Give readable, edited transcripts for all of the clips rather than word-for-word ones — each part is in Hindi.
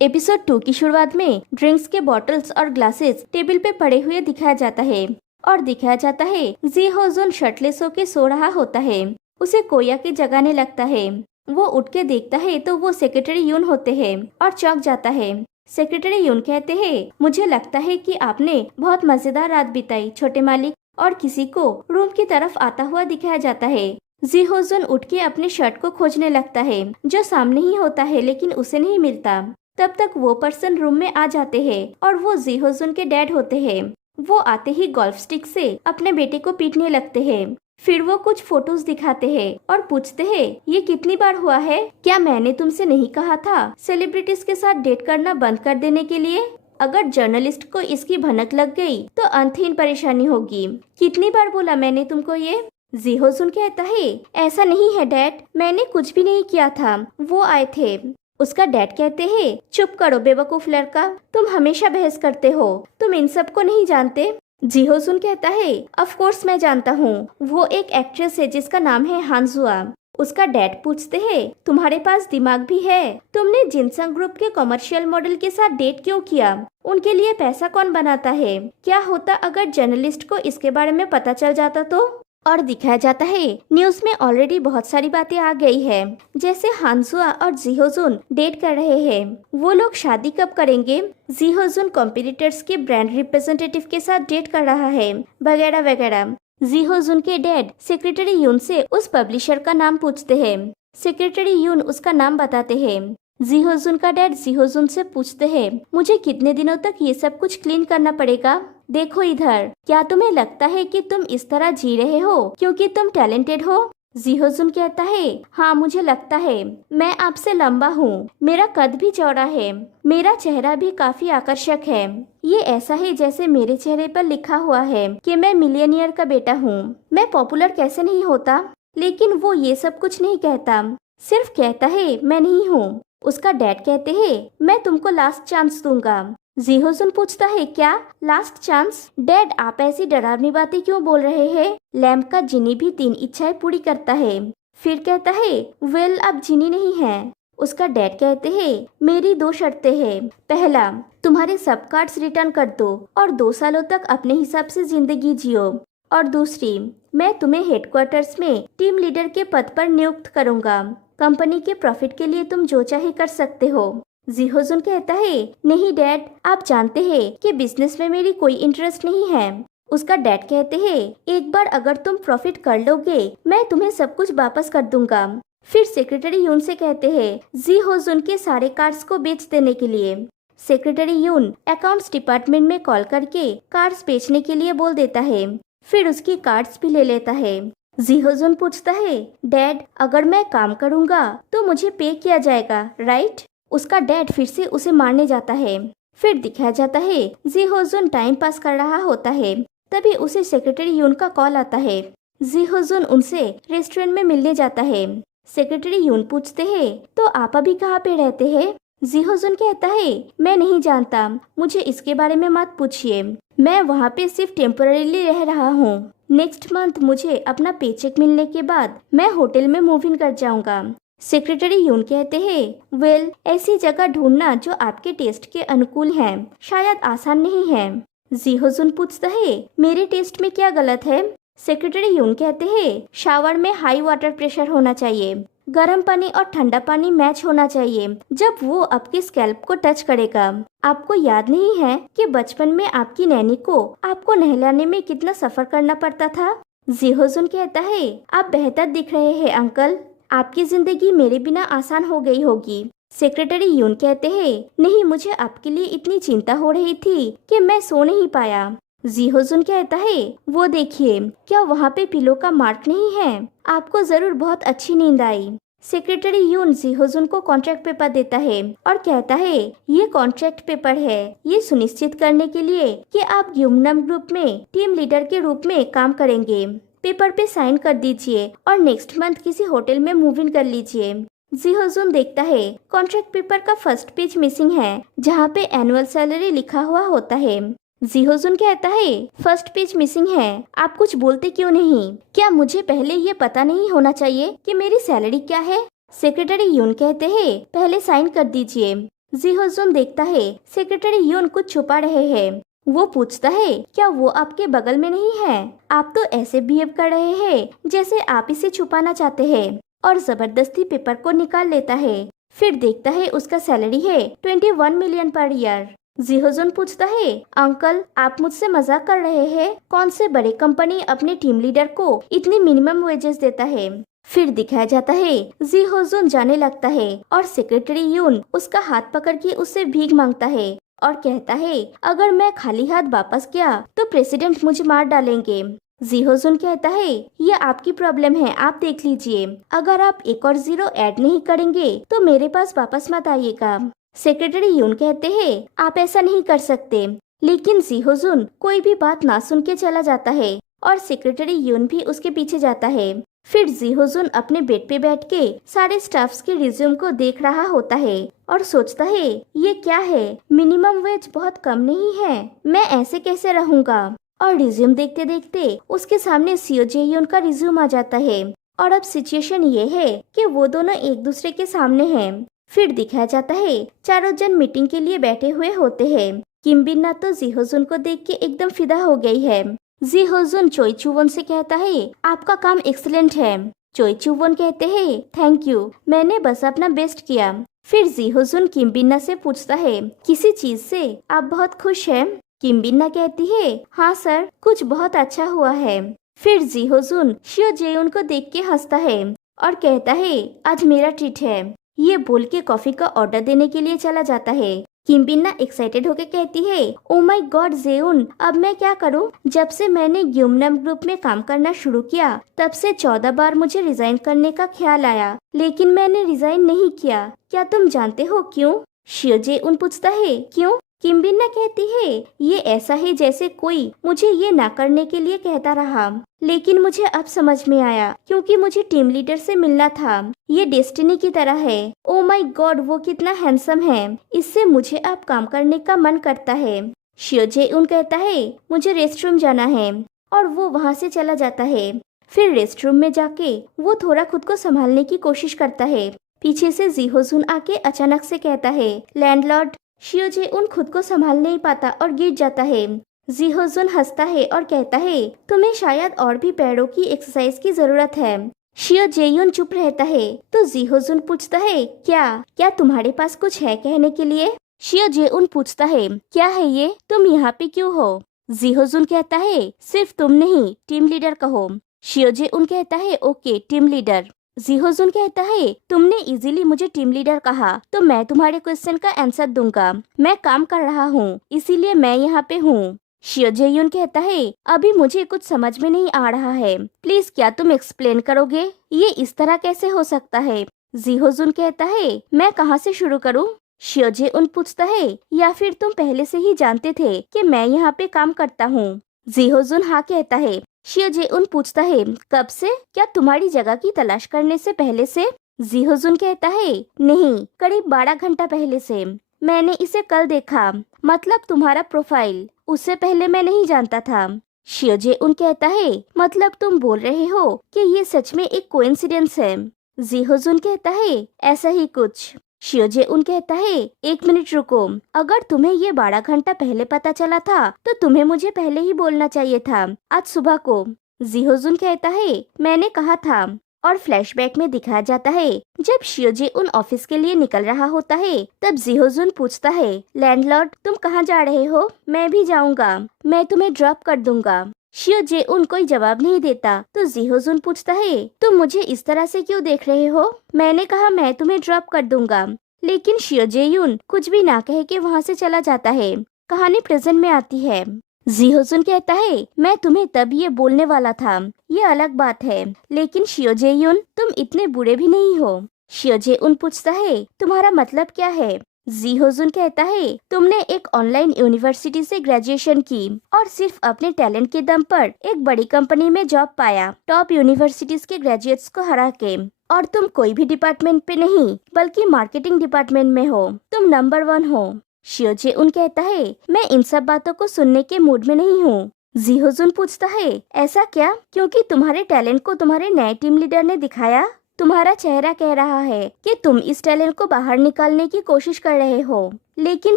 एपिसोड 2 की शुरुआत में ड्रिंक्स के बॉटल्स और ग्लासेस टेबल पे पड़े हुए दिखाया जाता है और दिखाया जाता है जी हो जुन शर्टलेस होके सो रहा होता है। उसे कोया के जगाने लगता है। वो उठ के देखता है तो वो सेक्रेटरी यून होते हैं और चौंक जाता है। सेक्रेटरी यून कहते हैं, मुझे लगता है कि आपने बहुत मजेदार रात बिताई छोटे मालिक। और किसी को रूम की तरफ आता हुआ दिखाया जाता है। जी हो जुन उठ के अपने शर्ट को खोजने लगता है जो सामने ही होता है, लेकिन उसे नहीं मिलता। तब तक वो पर्सन रूम में आ जाते हैं और वो जी हो जुन के डैड होते हैं। वो आते ही गोल्फ स्टिक से अपने बेटे को पीटने लगते हैं। फिर वो कुछ फोटोज दिखाते हैं और पूछते हैं, ये कितनी बार हुआ है? क्या मैंने तुमसे नहीं कहा था सेलिब्रिटीज के साथ डेट करना बंद कर देने के लिए? अगर जर्नलिस्ट को इसकी भनक लग गई तो अंतहीन परेशानी होगी। कितनी बार बोला मैंने तुमको ये? जी हो जुन कहता है, ऐसा नहीं है डैड, मैंने कुछ भी नहीं किया था, वो आए थे। उसका डैड कहते हैं, चुप करो बेवकूफ लड़का, तुम हमेशा बहस करते हो, तुम इन सब को नहीं जानते? जी हो जुन कहता है, ऑफ कोर्स मैं जानता हूँ, वो एक एक्ट्रेस है जिसका नाम है हानजुआ। उसका डैड पूछते हैं, तुम्हारे पास दिमाग भी है? तुमने जिनसंग ग्रुप के कमर्शियल मॉडल के साथ डेट क्यों किया? उनके लिए पैसा कौन बनाता है? क्या होता अगर जर्नलिस्ट को इसके बारे में पता चल जाता तो? और दिखाया जाता है न्यूज में ऑलरेडी बहुत सारी बातें आ गई है, जैसे हानजुआ और जी हो जुन डेट कर रहे हैं, वो लोग शादी कब करेंगे, जी हो जुन कॉम्पिटिटर्स के ब्रांड रिप्रेजेंटेटिव के साथ डेट कर रहा है, वगैरह वगैरह। जी हो जुन के डैड सेक्रेटरी यून से उस पब्लिशर का नाम पूछते हैं। सेक्रेटरी यून उसका नाम बताते हैं। जी हो जुन का डैड जी हो जुन से पूछते हैं, मुझे कितने दिनों तक ये सब कुछ क्लीन करना पड़ेगा? देखो इधर, क्या तुम्हें लगता है कि तुम इस तरह जी रहे हो क्योंकि तुम टैलेंटेड हो? जी हो जुन कहता है, हाँ मुझे लगता है, मैं आपसे लंबा हूँ, मेरा कद भी चौड़ा है, मेरा चेहरा भी काफी आकर्षक है। ये ऐसा है जैसे मेरे चेहरे पर लिखा हुआ है कि मैं मिलियनियर का बेटा हूँ। मैं पॉपुलर कैसे नहीं होता? लेकिन वो ये सब कुछ नहीं कहता, सिर्फ कहता है मैं नहीं हूँ। उसका डैड कहते हैं, मैं तुमको लास्ट चांस दूंगा। जी हो जुन पूछता है, क्या लास्ट चांस? डैड आप ऐसी डरावनी बातें क्यों बोल रहे हैं? लैम्प का जिनी भी 3 इच्छाएं पूरी करता है। फिर कहता है, वेल आप जिनी नहीं है। उसका डैड कहते हैं, मेरी 2 शर्तें हैं। पहला, तुम्हारे सब कार्ड्स रिटर्न कर दो और 2 सालों तक अपने हिसाब से जिंदगी जियो। और दूसरी, मैं तुम्हें हेडक्वार्टर्स में टीम लीडर के पद पर नियुक्त करूंगा। कंपनी के प्रॉफिट के लिए तुम जो चाहे कर सकते हो। जी हो जुन कहता है, नहीं डैड, आप जानते हैं कि बिजनेस में मेरी कोई इंटरेस्ट नहीं है। उसका डैड कहते हैं, एक बार अगर तुम प्रॉफिट कर लोगे मैं तुम्हें सब कुछ वापस कर दूंगा। फिर सेक्रेटरी यून से कहते हैं जी हो जुन के सारे कार्ड्स को बेच देने के लिए। सेक्रेटरी यून अकाउंट्स डिपार्टमेंट में कॉल करके कार्ड्स बेचने के लिए बोल देता है। फिर उसकी कार्ड्स भी ले लेता है। जी हो जुन पूछता है, डैड अगर मैं काम करूँगा तो मुझे पे किया जाएगा राइट? उसका डैड फिर से उसे मारने जाता है। फिर दिखाया जाता है जी हो जुन टाइम पास कर रहा होता है, तभी उसे सेक्रेटरी यून का कॉल आता है। जी हो जुन उनसे रेस्टोरेंट में मिलने जाता है। सेक्रेटरी यून पूछते हैं, तो आप अभी कहाँ पे रहते हैं? जी हो जुन कहता है, मैं नहीं जानता, मुझे इसके बारे में मत पूछिए, मैं वहाँ पे सिर्फ टेम्पोररीली रह रहा हूँ। नेक्स्ट मंथ मुझे अपना पेचेक मिलने के बाद मैं होटल में मूव इन कर जाऊंगा। सेक्रेटरी यून कहते हैं, वेल ऐसी जगह ढूंढना जो आपके टेस्ट के अनुकूल है शायद आसान नहीं है। जी हो जुन पूछता है, मेरे टेस्ट में क्या गलत है? सेक्रेटरी यून कहते हैं, शावर में हाई वाटर प्रेशर होना चाहिए, गर्म पानी और ठंडा पानी मैच होना चाहिए जब वो आपके स्कैल्प को टच करेगा। आपको याद नहीं है कि बचपन में आपकी नैनी को आपको नहलाने में कितना सफर करना पड़ता था? जी हो जुन कहता है, आप बेहतर दिख रहे हैं अंकल, आपकी जिंदगी मेरे बिना आसान हो गई होगी। सेक्रेटरी यून कहते हैं, नहीं मुझे आपके लिए इतनी चिंता हो रही थी कि मैं सो नहीं पाया। जी हो जुन कहता है, वो देखिए, क्या वहाँ पे पिलो का मार्क नहीं है? आपको जरूर बहुत अच्छी नींद आई। सेक्रेटरी यून जी हो जुन को कॉन्ट्रैक्ट पेपर देता है और कहता है, ये कॉन्ट्रैक्ट पेपर है ये सुनिश्चित करने के लिए कि आप यूमनम ग्रुप में टीम लीडर के रूप में काम करेंगे। पेपर पे साइन कर दीजिए और नेक्स्ट मंथ किसी होटल में मूव इन कर लीजिए। जी हो जुन देखता है कॉन्ट्रैक्ट पेपर का फर्स्ट पेज मिसिंग है जहाँ पे एनुअल सैलरी लिखा हुआ होता है। जी हो जुन कहता है, फर्स्ट पेज मिसिंग है, आप कुछ बोलते क्यों नहीं? क्या मुझे पहले ये पता नहीं होना चाहिए कि मेरी सैलरी क्या है? सेक्रेटरी यून कहते हैं, पहले साइन कर दीजिए। जी होजुन देखता है सेक्रेटरी यून कुछ छुपा रहे हैं। वो पूछता है क्या वो आपके बगल में नहीं है? आप तो ऐसे बिहेव कर रहे हैं जैसे आप इसे छुपाना चाहते हैं, और जबरदस्ती पेपर को निकाल लेता है। फिर देखता है उसका सैलरी है 21 मिलियन पर ईयर। जी होजुन पूछता है अंकल आप मुझसे मजाक कर रहे हैं? कौन से बड़े कंपनी अपने टीम लीडर को इतनी मिनिमम वेजेस देता है? फिर दिखाया जाता है जी होजुन जाने लगता है और सेक्रेटरी यून उसका हाथ पकड़ के उससे भीख मांगता है और कहता है अगर मैं खाली हाथ वापस गया तो प्रेसिडेंट मुझे मार डालेंगे। जी होजुन कहता है ये आपकी प्रॉब्लम है, आप देख लीजिए। अगर आप एक और 0 ऐड नहीं करेंगे तो मेरे पास वापस मत आइएगा। सेक्रेटरी यून कहते हैं आप ऐसा नहीं कर सकते, लेकिन जी होजुन कोई भी बात ना सुन के चला जाता है और सेक्रेटरी यून भी उसके पीछे जाता है। फिर जी होजुन अपने बेड पे बैठ के सारे स्टाफ्स के रिज्यूम को देख रहा होता है और सोचता है ये क्या है, मिनिमम वेज बहुत कम नहीं है, मैं ऐसे कैसे रहूंगा। और रिज्यूम देखते देखते उसके सामने सीओ जेयून का रिज्यूम आ जाता है और अब सिचुएशन ये है कि वो दोनों एक दूसरे के सामने हैं। फिर दिखाया जाता है चारों जन मीटिंग के लिए बैठे हुए होते हैं। किम बिन्ना तो जी होजुन को देख के एकदम फिदा हो गई है। जी होजुन चोई चुवोन से कहता है आपका काम एक्सीलेंट है। चोई चुवोन कहते हैं थैंक यू, मैंने बस अपना बेस्ट किया। फिर जी होजुन किम बिन्ना से पूछता है किसी चीज से आप बहुत खुश हैं? किम बिन्ना कहती है हाँ सर, कुछ बहुत अच्छा हुआ है। फिर जी होजुन शियो जेउन को देख के हंसता है और कहता है आज मेरा ट्रीट है। ये बोल के कॉफी का ऑर्डर देने के लिए चला जाता है। किम बिन्ना एक्साइटेड होकर कहती है ओ माय गॉड जेउन, अब मैं क्या करूं? जब से मैंने ग्युमनम ग्रुप में काम करना शुरू किया तब से 14 बार मुझे रिजाइन करने का ख्याल आया, लेकिन मैंने रिजाइन नहीं किया। क्या तुम जानते हो क्यों? शियो जेउन पूछता है क्यों? किम बिन्ना कहती है ये ऐसा है जैसे कोई मुझे ये ना करने के लिए कहता रहा, लेकिन मुझे अब समझ में आया क्योंकि मुझे टीम लीडर से मिलना था। ये डेस्टिनी की तरह है। ओ माय गॉड वो कितना हैंडसम है, इससे मुझे अब काम करने का मन करता है। शियो जेउन कहता है मुझे रेस्टरूम जाना है और वो वहाँ से चला जाता है। फिर रेस्टरूम में जाके वो थोड़ा खुद को संभालने की कोशिश करता है। पीछे से जी होजुन आके अचानक से कहता है लैंडलॉर्ड। शियो जेउन खुद को संभाल नहीं पाता और गिर जाता है। जी होजुन हंसता है और कहता है तुम्हें शायद और भी पैरों की एक्सरसाइज की जरूरत है। शियो जेयुन चुप रहता है तो जी होजुन पूछता है क्या तुम्हारे पास कुछ है कहने के लिए? शियो जेउन पूछता है क्या है ये, तुम यहाँ पे क्यों हो? जी होजुन कहता है सिर्फ तुम नहीं, टीम लीडर कहो। शियो जेउन कहता है ओके टीम लीडर। जी होजुन कहता है तुमने इजीली मुझे टीम लीडर कहा तो मैं तुम्हारे क्वेश्चन का आंसर दूंगा। मैं काम कर रहा हूँ इसीलिए मैं यहाँ पे हूँ। शियो जेयुन कहता है अभी मुझे कुछ समझ में नहीं आ रहा है, प्लीज क्या तुम एक्सप्लेन करोगे? ये इस तरह कैसे हो सकता है? जी होजुन कहता है मैं कहाँ से शुरू करूँ? शियो जेउन पूछता है या फिर तुम पहले से ही जानते थे कि मैं यहाँ पे काम करता हूँ? जी होजुन हाँ कहता है। शियो जेउन पूछता है कब से, क्या तुम्हारी जगह की तलाश करने से पहले से? जी होजुन कहता है नहीं, करीब 12 घंटा पहले से। मैंने इसे कल देखा, मतलब तुम्हारा प्रोफाइल, उससे पहले मैं नहीं जानता था। शियो जेउन कहता है मतलब तुम बोल रहे हो कि ये सच में एक कोइंसिडेंस है? जी होजुन कहता है ऐसा ही कुछ। शियो जेउन कहता है 1 मिनट रुको, अगर तुम्हें ये 12 घंटा पहले पता चला था तो तुम्हें मुझे पहले ही बोलना चाहिए था, आज सुबह को। जी होजुन कहता है मैंने कहा था। और फ्लैशबैक में दिखाया जाता है जब शियो जेउन ऑफिस के लिए निकल रहा होता है तब जी होजुन पूछता है लैंडलॉर्ड तुम कहाँ जा रहे हो? मैं भी जाऊंगा, मैं तुम्हें ड्रॉप कर दूंगा। शियो जेउन कोई जवाब नहीं देता तो जी होजुन पूछता है तुम मुझे इस तरह से क्यों देख रहे हो? मैंने कहा मैं तुम्हें ड्रॉप कर दूंगा, लेकिन शियो जेउन कुछ भी ना कह के वहाँ से चला जाता है। कहानी प्रेजेंट में आती है। जी होजुन कहता है मैं तुम्हें तब ये बोलने वाला था, ये अलग बात है, लेकिन शियो जेउन तुम इतने बुरे भी नहीं हो। शियो जेउन पूछता है तुम्हारा मतलब क्या है? जी होजुन कहता है तुमने एक ऑनलाइन यूनिवर्सिटी से ग्रेजुएशन की और सिर्फ अपने टैलेंट के दम पर एक बड़ी कंपनी में जॉब पाया, टॉप यूनिवर्सिटीज के ग्रेजुएट्स को हरा के। और तुम कोई भी डिपार्टमेंट पे नहीं बल्कि मार्केटिंग डिपार्टमेंट में हो, तुम नंबर 1 हो। शियो जेउन कहता है मैं इन सब बातों को सुनने के मूड में नहीं हूँ। जी होजुन पूछता है ऐसा क्या, क्योंकि तुम्हारे टैलेंट को तुम्हारे नए टीम लीडर ने दिखाया? तुम्हारा चेहरा कह रहा है कि तुम इस टैलेंट को बाहर निकालने की कोशिश कर रहे हो, लेकिन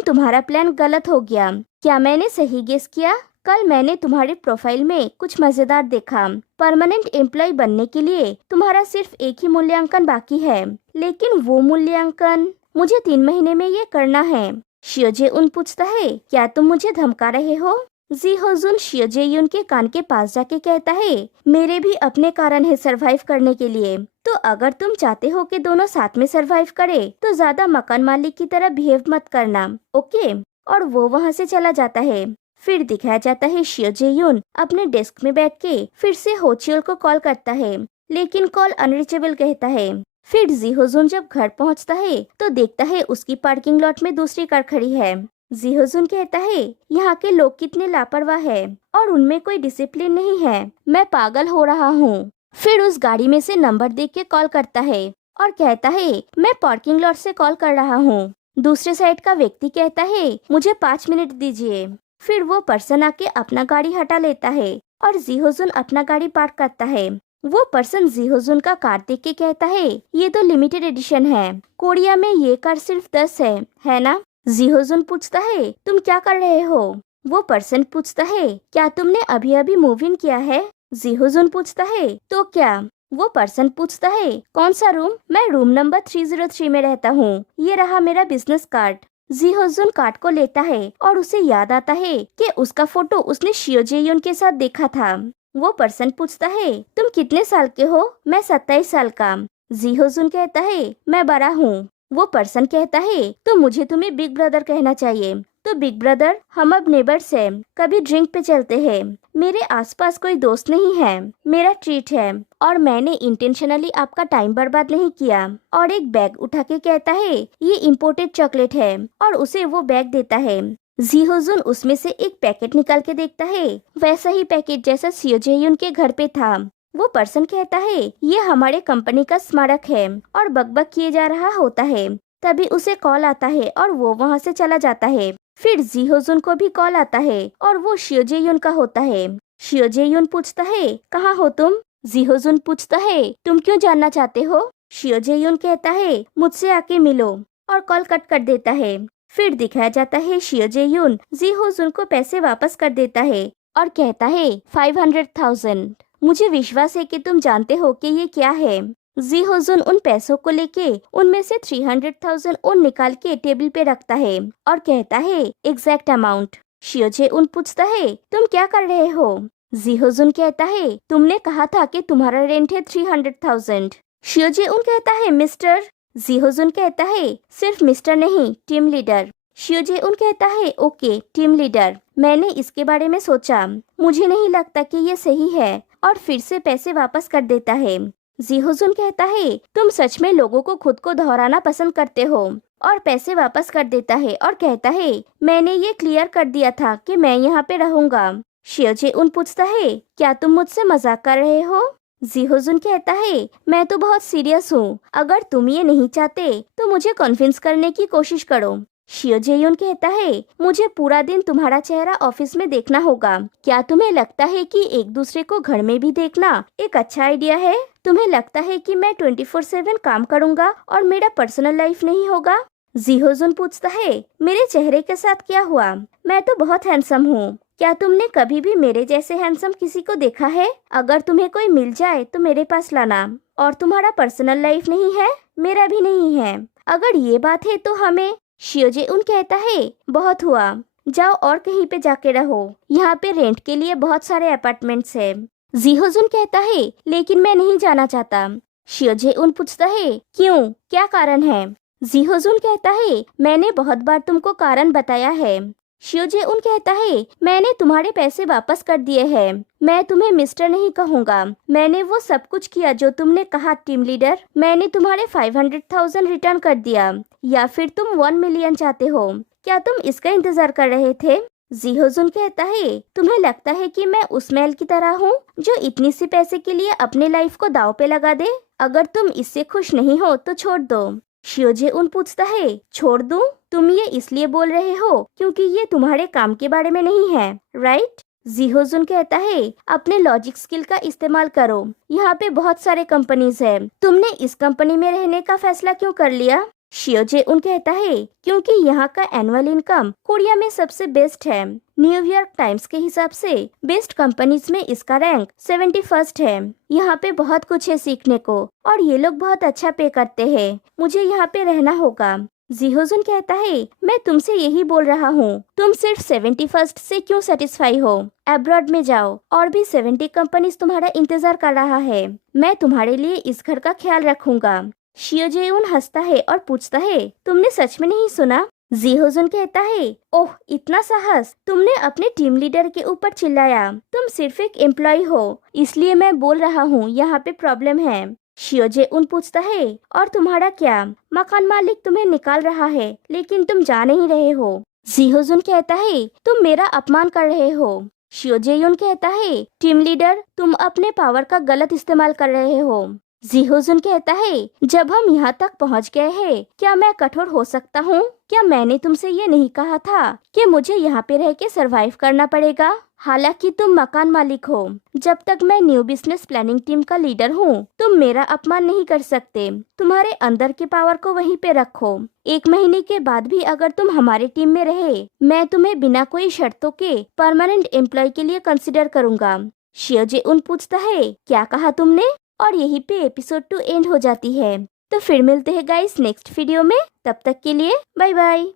तुम्हारा प्लान गलत हो गया। क्या मैंने सही गेस किया? कल मैंने तुम्हारे प्रोफाइल में कुछ मजेदार देखा। परमानेंट एम्प्लॉय बनने के लिए तुम्हारा सिर्फ एक ही मूल्यांकन बाकी है, लेकिन वो मूल्यांकन मुझे 3 महीने में ये करना है। शियोजे-उन पूछता है, क्या तुम मुझे धमका रहे हो? जी होजुन शियोजे-यून के कान के पास जाके कहता है, मेरे भी अपने कारण है सरवाइव करने के लिए। तो अगर तुम चाहते हो कि दोनों साथ में सरवाइव करे, तो ज्यादा मकान मालिक की तरह बिहेव मत करना, ओके? और वो वहाँ से चला जाता है। फिर दिखाया जाता है शियोजे-यून अपने डेस्क में बैठ के फिर से होचियोल को कॉल करता है, लेकिन कॉल अनरीचेबल कहता है। फिर जी होजुन जब घर पहुंचता है तो देखता है उसकी पार्किंग लॉट में दूसरी कार खड़ी है। जी होजुन कहता है, यहाँ के लोग कितने लापरवाह है और उनमें कोई डिसिप्लिन नहीं है, मैं पागल हो रहा हूँ। फिर उस गाड़ी में से नंबर देख के कॉल करता है और कहता है, मैं पार्किंग लॉट से कॉल कर रहा हूँ। दूसरे साइड का व्यक्ति कहता है, मुझे 5 मिनट दीजिए। फिर वो पर्सन आके अपना गाड़ी हटा लेता है और जी होजुन अपना गाड़ी पार्क करता है। वो पर्सन जी होजुन का कार देख के कहता है, ये तो लिमिटेड एडिशन है, कोरिया में ये कार सिर्फ 10 है ना? जी होजुन पूछता है, तुम क्या कर रहे हो? वो पर्सन पूछता है, क्या तुमने अभी अभी मूव इन किया है? जी होजुन पूछता है, तो क्या? वो पर्सन पूछता है, कौन सा रूम? मैं रूम नंबर 303 में रहता हूँ, ये रहा मेरा बिजनेस कार्ड। जी होजुन कार्ड को लेता है और उसे याद आता है कि उसका फोटो उसने शियोजे-यून के साथ देखा था। वो पर्सन पूछता है, तुम कितने साल के हो? मैं 27 साल का। जी होजुन कहता है, मैं बड़ा हूँ। वो पर्सन कहता है, तो मुझे तुम्हें बिग ब्रदर कहना चाहिए। तो बिग ब्रदर, हम अब नेबर्स हैं, कभी ड्रिंक पे चलते हैं। मेरे आसपास कोई दोस्त नहीं है, मेरा ट्रीट है और मैंने इंटेंशनली आपका टाइम बर्बाद नहीं किया। और एक बैग उठा के कहता है, ये इम्पोर्टेड चॉकलेट है, और उसे वो बैग देता है। जी होजुन उसमें से एक पैकेट निकाल के देखता है, वैसा ही पैकेट जैसा शियोजे-यून के घर पे था। वो पर्सन कहता है, ये हमारे कंपनी का स्मारक है, और बकबक किए जा रहा होता है। तभी उसे कॉल आता है और वो वहाँ से चला जाता है। फिर जी होजुन को भी कॉल आता है और वो शियोजे-यून का होता है। शियोजे-यून पूछता है, कहाँ हो तुम? जी होजुन पूछता है, तुम क्यों जानना चाहते हो? शियोजे-यून कहता है, मुझसे आके मिलो, और कॉल कट कर देता है। फिर दिखाया जाता है शियोजे-यून जी होजुन को पैसे वापस कर देता है और कहता है, 500,000। मुझे विश्वास है कि तुम जानते हो कि ये क्या है। जी होजुन उन पैसों को लेके उनमें से 300,000 उन निकाल के टेबल पे रखता है और कहता है, एग्जैक्ट अमाउंट। शियोजे-उन पूछता है, तुम क्या कर रहे हो? जी होजुन कहता है, तुमने कहा था कि तुम्हारा रेंट है 300,000। शियोजे-उन कहता है, मिस्टर। जी होजुन कहता है, सिर्फ मिस्टर नहीं, टीम लीडर। शियोजे-उन कहता है, ओके टीम लीडर, मैंने इसके बारे में सोचा, मुझे नहीं लगता कि ये सही है, और फिर से पैसे वापस कर देता है। जी होजुन कहता है, तुम सच में लोगों को खुद को दोहराना पसंद करते हो, और पैसे वापस कर देता है और कहता है, मैंने ये क्लियर कर दिया था कि मैं यहाँ पे रहूंगा। शियोजे-उन पूछता है, क्या तुम मुझसे मजाक कर रहे हो? जी होजुन कहता है, मैं तो बहुत सीरियस हूँ, अगर तुम ये नहीं चाहते तो मुझे कन्विंस करने की कोशिश करो। शियोजे-यून कहता है, मुझे पूरा दिन तुम्हारा चेहरा ऑफिस में देखना होगा। क्या तुम्हें लगता है कि एक दूसरे को घर में भी देखना एक अच्छा आइडिया है? तुम्हें लगता है कि मैं 24/7 काम करूंगा और मेरा पर्सनल लाइफ नहीं होगा? जी होजुन पूछता है, मेरे चेहरे के साथ क्या हुआ? मैं तो बहुत हैंडसम हूँ। क्या तुमने कभी भी मेरे जैसे हैंडसम किसी को देखा है? अगर तुम्हें कोई मिल जाए तो मेरे पास लाना। और तुम्हारा पर्सनल लाइफ नहीं है? मेरा भी नहीं है। अगर ये बात है तो हमें। शियोजे-उन कहता है, बहुत हुआ, जाओ और कहीं पे जाके रहो, यहाँ पे रेंट के लिए बहुत सारे अपार्टमेंट्स है। जी होजुन कहता है, लेकिन मैं नहीं जाना चाहता। शियोजे-उन पूछता है, क्यों, क्या कारण है? जी होजुन कहता है, मैंने बहुत बार तुमको कारण बताया है। शियोजे-उन कहता है, मैंने तुम्हारे पैसे वापस कर दिए हैं। मैं तुम्हें मिस्टर नहीं कहूँगा। मैंने वो सब कुछ किया जो तुमने कहा, टीम लीडर। मैंने तुम्हारे 500,000 रिटर्न कर दिया, या फिर तुम 1 मिलियन चाहते हो? क्या तुम इसका इंतजार कर रहे थे? जी होजुन कहता है, तुम्हें लगता है कि मैं उस मैल की तरह हूँ जो इतनी सी पैसे के लिए अपने लाइफ को दाव पे लगा दे? अगर तुम इससे खुश नहीं हो तो छोड़ दो। शियोजे-उन पूछता है, छोड़ दूं? तुम ये इसलिए बोल रहे हो क्योंकि ये तुम्हारे काम के बारे में नहीं है, राइट? जी होजुन कहता है अपने लॉजिक स्किल का इस्तेमाल करो, यहाँ पे बहुत सारे कंपनीज है, तुमने इस कंपनी में रहने का फैसला क्यों कर लिया? शियोजे उन कहता है क्योंकि यहाँ का एनुअल इनकम कोरिया में सबसे बेस्ट है। न्यूयॉर्क टाइम्स के हिसाब से बेस्ट कंपनीज में इसका रैंक 71st है। यहाँ पे बहुत कुछ है सीखने को और ये लोग बहुत अच्छा पे करते हैं, मुझे यहाँ पे रहना होगा। जी होजुन कहता है मैं तुमसे यही बोल रहा हूँ, तुम सिर्फ 71st से क्यों सेटिस्फाई हो? अब्रॉड में जाओ, और भी 70 कंपनीज तुम्हारा इंतजार कर रहा है, मैं तुम्हारे लिए इस घर का ख्याल रखूंगा। शियोजे उन हंसता है और पूछता है तुमने सच में नहीं सुना? जी होजुन कहता है ओह इतना साहस, तुमने अपने टीम लीडर के ऊपर चिल्लाया, तुम सिर्फ एक एम्प्लॉय हो, इसलिए मैं बोल रहा हूँ यहाँ पे प्रॉब्लम है। शियोजे उन पूछता है और तुम्हारा क्या? मकान मालिक तुम्हें निकाल रहा है लेकिन तुम जा नहीं रहे हो। जी होजुन कहता है तुम मेरा अपमान कर रहे हो। शियोजे उन कहता है टीम लीडर तुम अपने पावर का गलत इस्तेमाल कर रहे हो। जी होजुन कहता है जब हम यहाँ तक पहुँच गए हैं, क्या मैं कठोर हो सकता हूँ? क्या मैंने तुमसे ये नहीं कहा था कि मुझे यहाँ पे रह के सरवाइव करना पड़ेगा? हालांकि तुम मकान मालिक हो, जब तक मैं न्यू बिजनेस प्लानिंग टीम का लीडर हूँ तुम मेरा अपमान नहीं कर सकते। तुम्हारे अंदर के पावर को वहीं पे रखो, 1 महीने के बाद भी अगर तुम हमारे टीम में रहे, मैं तुम्हें बिना कोई शर्तों के परमानेंट एम्प्लॉय के लिए कंसिडर करूँगा। शियोजे उन पूछता है क्या कहा तुमने? और यहीं पे एपिसोड 2 एंड हो जाती है। तो फिर मिलते हैं गाइस नेक्स्ट वीडियो में, तब तक के लिए बाय बाय।